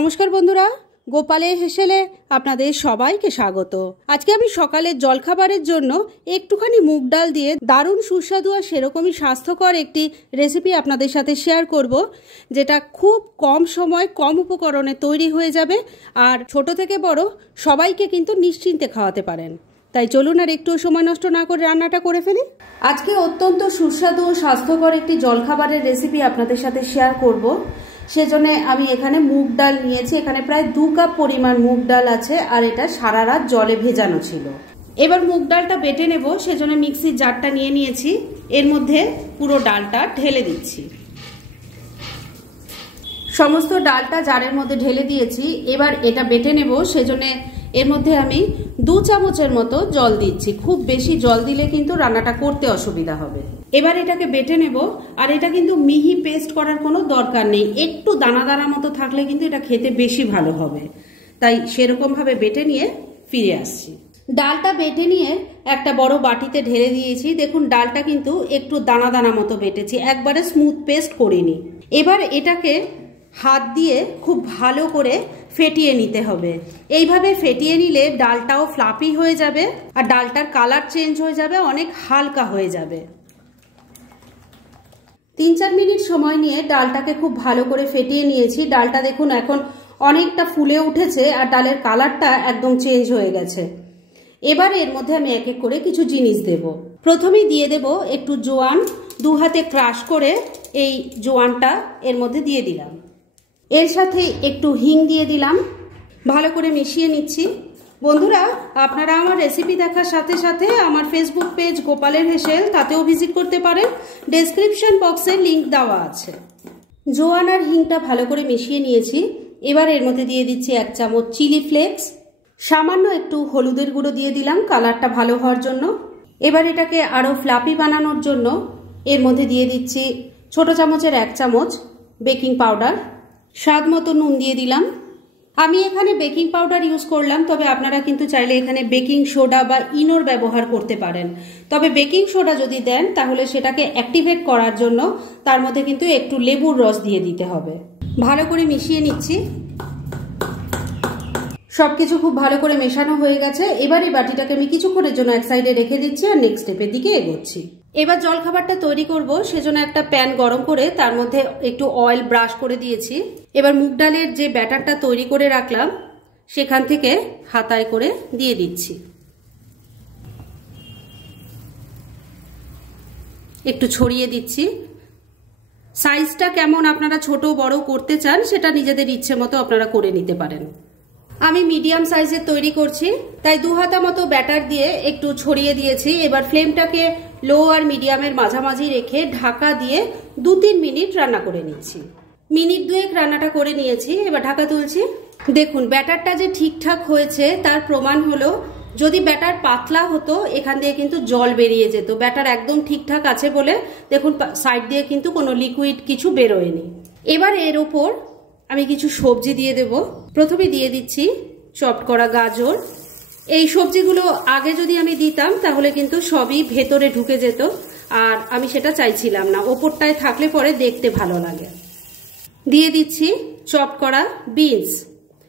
নমস্কার বন্ধুরা, গোপালের হেসেলে আপনাদের সবাইকে স্বাগত। আজকে আমি সকালের জলখাবারের জন্য একটুখানি মুগ ডাল দিয়ে দারুণ সুস্বাদু আর সেরকমই স্বাস্থ্যকর একটি রেসিপি আপনাদের সাথে শেয়ার করব, যেটা খুব কম সময় কম উপকরণে তৈরি হয়ে যাবে আর ছোট থেকে বড় সবাইকে কিন্তু নিশ্চিন্তে খাওয়াতে পারেন। তাই চলুন আর একটু সময় নষ্ট না করে রান্নাটা করে ফেলি। আজকে অত্যন্ত সুস্বাদু ও স্বাস্থ্যকর একটি জলখাবারের রেসিপি আপনাদের সাথে শেয়ার করব। সেজন্য আমি এখানে মুগ ডাল নিয়েছি। এখানে প্রায় 2 কাপ পরিমাণ মুগ ডাল আছে আর এটা সারা রাত জলে ভেজানো ছিল। এবার মুগ ডালটা বেটে নেব, সেজন্য মিক্সির জারটা নিয়ে নিয়েছি। এর মধ্যে পুরো ডালটা ঢেলে দিচ্ছি। সমস্ত ডালটা জারের মধ্যে ঢেলে দিয়েছি। এবার এটা বেটে নেব, সেজন্য এর মধ্যে আমি 2 চামচের মতো জল দিচ্ছি। খুব বেশি জল দিলে কিন্তু রান্নাটা করতে অসুবিধা হবে। এবার এটাকে বেটে নেব। আর এটা কিন্তু মিহি পেস্ট করার কোনো দরকার নেই, একটু দানা দানা মতো থাকলে কিন্তু এটা খেতে বেশি ভালো হবে। তাই সেরকম ভাবে বেটে নিয়ে ফিরে আসছি। ডালটা বেটে নিয়ে একটা বড় বাটিতে ঢেলে দিয়েছি। দেখুন ডালটা কিন্তু একটু দানা দানা মতো বেটেছি, একবারে স্মুথ পেস্ট করিনি। এবার এটাকে হাত দিয়ে খুব ভালো করে ফেটিয়ে নিতে হবে। এইভাবে ফেটিয়ে নিলে ডালটাও ফ্লাফি হয়ে যাবে আর ডালটার কালার চেঞ্জ হয়ে যাবে, অনেক হালকা হয়ে যাবে। 3-4 মিনিট সময় নিয়ে ডালটাকে খুব ভালো করে ফেটিয়ে নিয়েছি। ডালটা দেখুন এখন অনেকটা ফুলে উঠেছে আর ডালের কালারটা একদম চেঞ্জ হয়ে গেছে। এবার এর মধ্যে আমি এক এক করে কিছু জিনিস দেব। প্রথমেই দিয়ে দেব একটু জোয়ান, 2 হাতে ক্রাশ করে এই জোয়ানটা এর মধ্যে দিয়ে দিলাম। এর সাথে একটু হিং দিয়ে দিলাম। ভালো করে মিশিয়ে নিচ্ছি। বন্ধুরা, আপনারা আমার রেসিপি দেখার সাথে সাথে আমার ফেসবুক পেজ গোপালের হেসেল, তাতেও ভিজিট করতে পারেন। ডেসক্রিপশন বক্সে লিংক দেওয়া আছে। জোয়ান আর হিংটা ভালো করে মিশিয়ে নিয়েছি। এবার এর মধ্যে দিয়ে দিচ্ছি 1 চামচ চিলি ফ্লেক্স, সামান্য একটু হলুদের গুঁড়ো দিয়ে দিলাম কালারটা ভালো হওয়ার জন্য। এবার এটাকে আরও ফ্লাফি বানানোর জন্য এর মধ্যে দিয়ে দিচ্ছি ছোট চামচের 1 চামচ বেকিং পাউডার, স্বাদ মতো নুন দিয়ে দিলাম। আমি এখানে বেকিং পাউডার ইউজ করলাম, তবে আপনারা কিন্তু চাইলে এখানে বেকিং সোডা বা ইনোর ব্যবহার করতে পারেন। তবে বেকিং সোডা যদি দেন তাহলে সেটাকে অ্যাক্টিভেট করার জন্য তার মধ্যে কিন্তু একটু লেবুর রস দিয়ে দিতে হবে। ভালো করে মিশিয়ে নিচ্ছি। সবকিছু খুব ভালো করে মেশানো হয়ে গেছে। এবার এই বাটিটাকে আমি কিছুক্ষণের জন্য এক সাইডে রেখে দিচ্ছি আর নেক্সট স্টেপের দিকে এগোচ্ছি। এবার জলখাবারটা তৈরি করব, সেজন্য একটা প্যান গরম করে তার মধ্যে একটু অয়েল ব্রাশ করে দিয়েছি। এবার মুগ ডালের যে ব্যাটারটা তৈরি করে রাখলাম সেখান থেকে হাতায় করে দিয়ে দিচ্ছি। একটু ছড়িয়ে দিচ্ছি। সাইজটা কেমন আপনারা ছোট বড় করতে চান সেটা নিজেদের ইচ্ছে মতো আপনারা করে নিতে পারেন। আমি মিডিয়াম সাইজের তৈরি করছি, তাই 2 হাতা মতো ব্যাটার দিয়ে একটু ছড়িয়ে দিয়েছি। এবার ফ্লেমটাকে লো আর মিডিয়ামের মাঝামাঝি রেখে ঢাকা দিয়ে 2-3 মিনিট রান্না করে নিচ্ছি। মিনিট 2 রান্নাটা করে নিয়েছি। এবার ঢাকা তুলছি। দেখুন ব্যাটারটা যে ঠিকঠাক হয়েছে তার প্রমাণ হলো, যদি ব্যাটার পাতলা হতো এখান দিয়ে কিন্তু জল বেরিয়ে যেত। ব্যাটার একদম ঠিকঠাক আছে বলে দেখুন সাইড দিয়ে কিন্তু কোনো লিকুইড কিছু বেরোয়নি। এবার এর ওপর আমি কিছু সবজি দিয়ে দেব। প্রথমে দিয়ে দিচ্ছি চপড করা গাজর। এই সবজিগুলো আগে যদি আমি দিতাম তাহলে কিন্তু সবই ভেতরে ঢুকে যেত, আর আমি সেটা চাইছিলাম না। ওপরটায় থাকলে পরে দেখতে ভালো লাগে। দিয়ে দিচ্ছি চপড করা বিনস।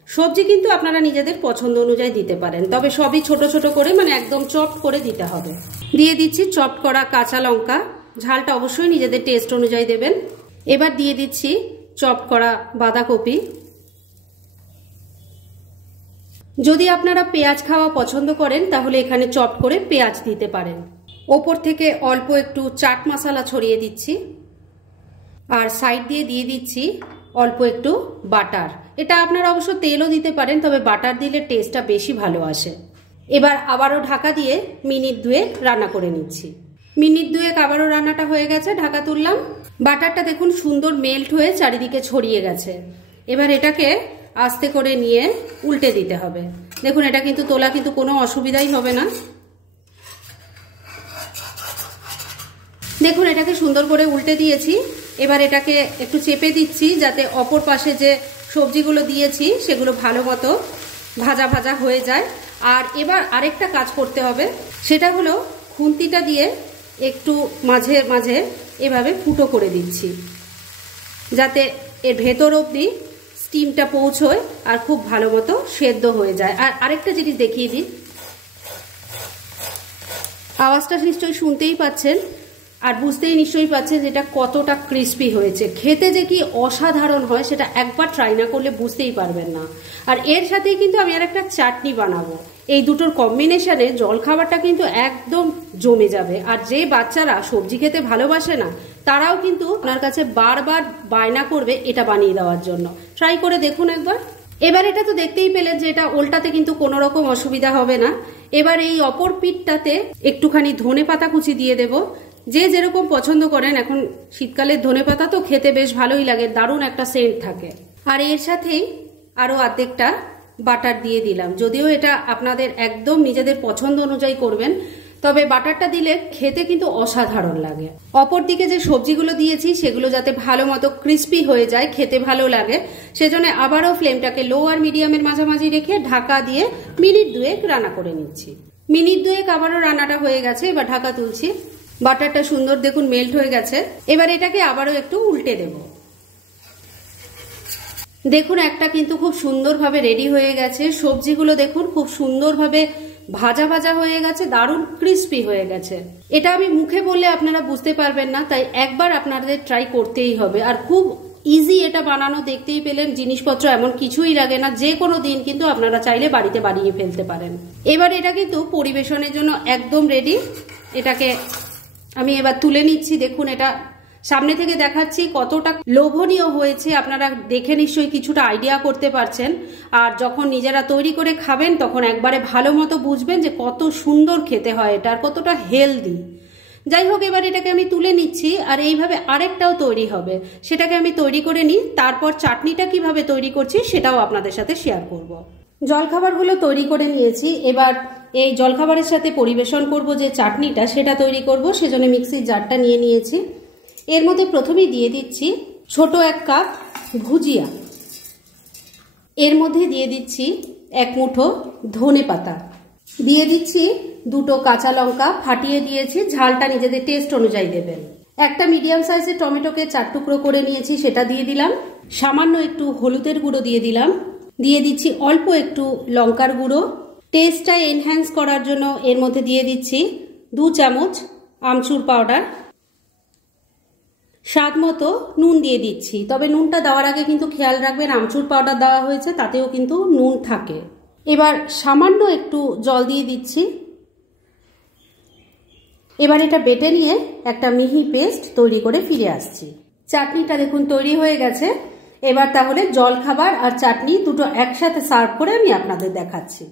সবজি কিন্তু আপনারা নিজেদের পছন্দ অনুযায়ী দিতে পারেন, তবে সবই ছোট ছোট করে, মানে একদম চপড করে দিতে হবে। দিয়ে দিচ্ছি চপড করা কাঁচা লঙ্কা। ঝালটা অবশ্যই নিজেদের টেস্ট অনুযায়ী দেবেন। এবার দিয়ে দিচ্ছি চপড করা বাঁধাকপি। যদি আপনারা পেঁয়াজ খাওয়া পছন্দ করেন তাহলে এখানে চপড করে পেঁয়াজ দিতে পারেন। ওপর থেকে অল্প একটু চাট মশলা ছড়িয়ে দিচ্ছি আর সাইড দিয়ে দিয়ে দিচ্ছি অল্প একটু বাটার। এটা আপনারা অবশ্য তেলও দিতে পারেন, তবে বাটার দিলে টেস্টটা বেশি ভালো আসে। এবার আবারও ঢাকা দিয়ে মিনিট 2 রান্না করে নিচ্ছি। মিনিট 2 আবারও রান্নাটা হয়ে গেছে, ঢাকা তুললাম। বাটারটা দেখুন সুন্দর মেল্ট হয়ে চারিদিকে ছড়িয়ে গেছে। এবার এটাকে আস্তে করে নিয়ে উল্টে দিতে হবে। দেখুন এটা কিন্তু তোলা কিন্তু কোনো অসুবিধাই হবে না। দেখুন এটাকে সুন্দর করে উল্টে দিয়েছি। এবার এটাকে একটু চেপে দিচ্ছি যাতে অপর পাশে যে সবজিগুলো দিয়েছি সেগুলো ভালো মতো ভাজা ভাজা হয়ে যায়। আর এবার আরেকটা কাজ করতে হবে, সেটা হলো খুন্তিটা দিয়ে একটু মাঝে মাঝে এভাবে ফুটো করে দিচ্ছি, যাতে এর ভেতর অবধি স্টিমটা পৌঁছয় আর খুব ভালো মতো সেদ্ধ হয়ে যায়। আর আরেকটা জিনিস দেখিয়ে দিই, আওয়াজটা নিশ্চয়ই শুনতেই পাচ্ছেন আর বুঝতেই নিশ্চয়ই পাচ্ছেন যেটা কতটা ক্রিস্পি হয়েছে। খেতে যে কি অসাধারণ হয় সেটা একবার ট্রাই না করলে বুঝতেই পারবেন না। আর এর সাথেই কিন্তু আমি আর একটা চাটনি বানাবো। এই দুটোর কম্বিনেশনে জলখাবারটা কিন্তু একদম জমে যাবে। আর যে বাচ্চারা সবজি খেতে ভালোবাসে না তারাও কিন্তু আপনার কাছে বারবার বায়না করবে এটা বানিয়ে দেওয়ার জন্য। ট্রাই করে দেখুন একবার। এবার এটা তো দেখতেই পেলেন যে এটা উল্টাতে কিন্তু কোনো রকম অসুবিধা হবে না। এবার এই অপর পিঠটাতে একটুখানি ধনেপাতা কুচি দিয়ে দেব। যে যেরকম পছন্দ করেন, এখন শীতকালের ধনেপাতা তো খেতে বেশ ভালোই লাগে, দারুণ একটা সেন্ট থাকে। আর এর সাথেই আরো অর্ধেকটা বাটার দিয়ে দিলাম। যদিও এটা আপনাদের একদম নিজেদের পছন্দ অনুযায়ী করবেন, তবে বাটারটা দিলে খেতে কিন্তু অসাধারণ লাগে। অপর দিকে যে সবজিগুলো দিয়েছি সেগুলো যাতে ভালো মতো ক্রিস্পি হয়ে যায়, খেতে ভালো লাগে, সেজন্য আবারও ফ্লেমটাকে লো আর মিডিয়ামের মাঝামাঝি রেখে ঢাকা দিয়ে মিনিট 2 রান্না করে নিচ্ছি। মিনিট 2 আবারও রান্নাটা হয়ে গেছে। এবার ঢাকা তুলছি। বাটারটা সুন্দর দেখুন মেল্ট হয়ে গেছে। এবার এটাকে আবারও একটু উল্টে দেব। দেখুন একটা কিন্তু খুব সুন্দরভাবে রেডি হয়ে গেছে। সবজিগুলো দেখুন খুব সুন্দরভাবে ভাজা ভাজা হয়ে গেছে, দারুণ ক্রিস্পি হয়ে গেছে। এটা আমি মুখে বললে আপনারা বুঝতে পারবেন না, তাই একবার আপনাদের ট্রাই করতেই হবে। আর খুব ইজি এটা বানানো, দেখতেই পেলেন জিনিসপত্র এমন কিছুই লাগে না। যে কোনো দিন কিন্তু আপনারা চাইলে বাড়িতে বানিয়ে ফেলতে পারেন। এবার এটা কিন্তু পরিবেশনের জন্য একদম রেডি। এটাকে আমি এবার তুলে নিচ্ছি। দেখুন এটা সামনে থেকে দেখাচ্ছি কতটা লোভনীয় হয়েছে, আপনারা দেখে নিশ্চয়ই কিছুটা আইডিয়া করতে পারছেন। আর যখন নিজেরা তৈরি করে খাবেন তখন একবারে ভালো মতো বুঝবেন যে কত সুন্দর খেতে হয় এটা আর কতটা হেলদি। যাই হোক, এবার এটাকে আমি তুলে নিচ্ছি। আর এইভাবে আরেকটাও তৈরি হবে, সেটাকে আমি তৈরি করে নিই। তারপর চাটনিটা কিভাবে তৈরি করছি সেটাও আপনাদের সাথে শেয়ার করব। জলখাবারগুলো তৈরি করে নিয়েছি। এবার এই জলখাবারের সাথে পরিবেশন করব যে চাটনিটা, সেটা তৈরি করব। সেজন্য মিক্সির জারটা নিয়ে নিয়েছি। এর মধ্যে প্রথমেই দিয়ে দিচ্ছি ছোট 1 কাপ ভুজিয়া। এর মধ্যে দিয়ে দিচ্ছি 1 মুঠো ধনেপাতা, দিয়ে দিচ্ছি 2টো কাঁচা লঙ্কা ফাটিয়ে দিয়েছি, ঝালটা নিজেদের টেস্ট অনুযায়ী দেবেন। একটা মিডিয়াম সাইজের টমেটোকে 4 টুকরো করে নিয়েছি, সেটা দিয়ে দিলাম। সামান্য একটু হলুদের গুঁড়ো দিয়ে দিলাম। দিয়ে দিচ্ছি অল্প একটু লঙ্কার গুঁড়ো। টেস্টটা এনহ্যান্স করার জন্য এর মধ্যে দিয়ে দিচ্ছি 2 চামচ আমচুর পাউডার। স্বাদ মতো নুন দিয়ে দিচ্ছি, তবে নুনটা দেওয়ার আগে কিন্তু খেয়াল রাখবেন আমচুর পাউডার দেওয়া হয়েছে, তাতেও কিন্তু নুন থাকে। এবার সামান্য একটু জল দিয়ে দিচ্ছি। এবার এটা বেটে নিয়ে একটা মিহি পেস্ট তৈরি করে ফিরে আসছি। চাটনিটা দেখুন তৈরি হয়ে গেছে। এবার তাহলে জলখাবার আর চাটনি দুটো একসাথে সার্ভ করে আমি আপনাদের দেখাচ্ছি।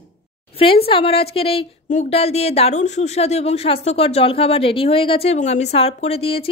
ফ্রেন্ডস, আমার আজকের এই মুগ ডাল দিয়ে দারুণ সুস্বাদু এবং স্বাস্থ্যকর জলখাবার রেডি হয়ে গেছে এবং আমি সার্ভ করে দিয়েছি।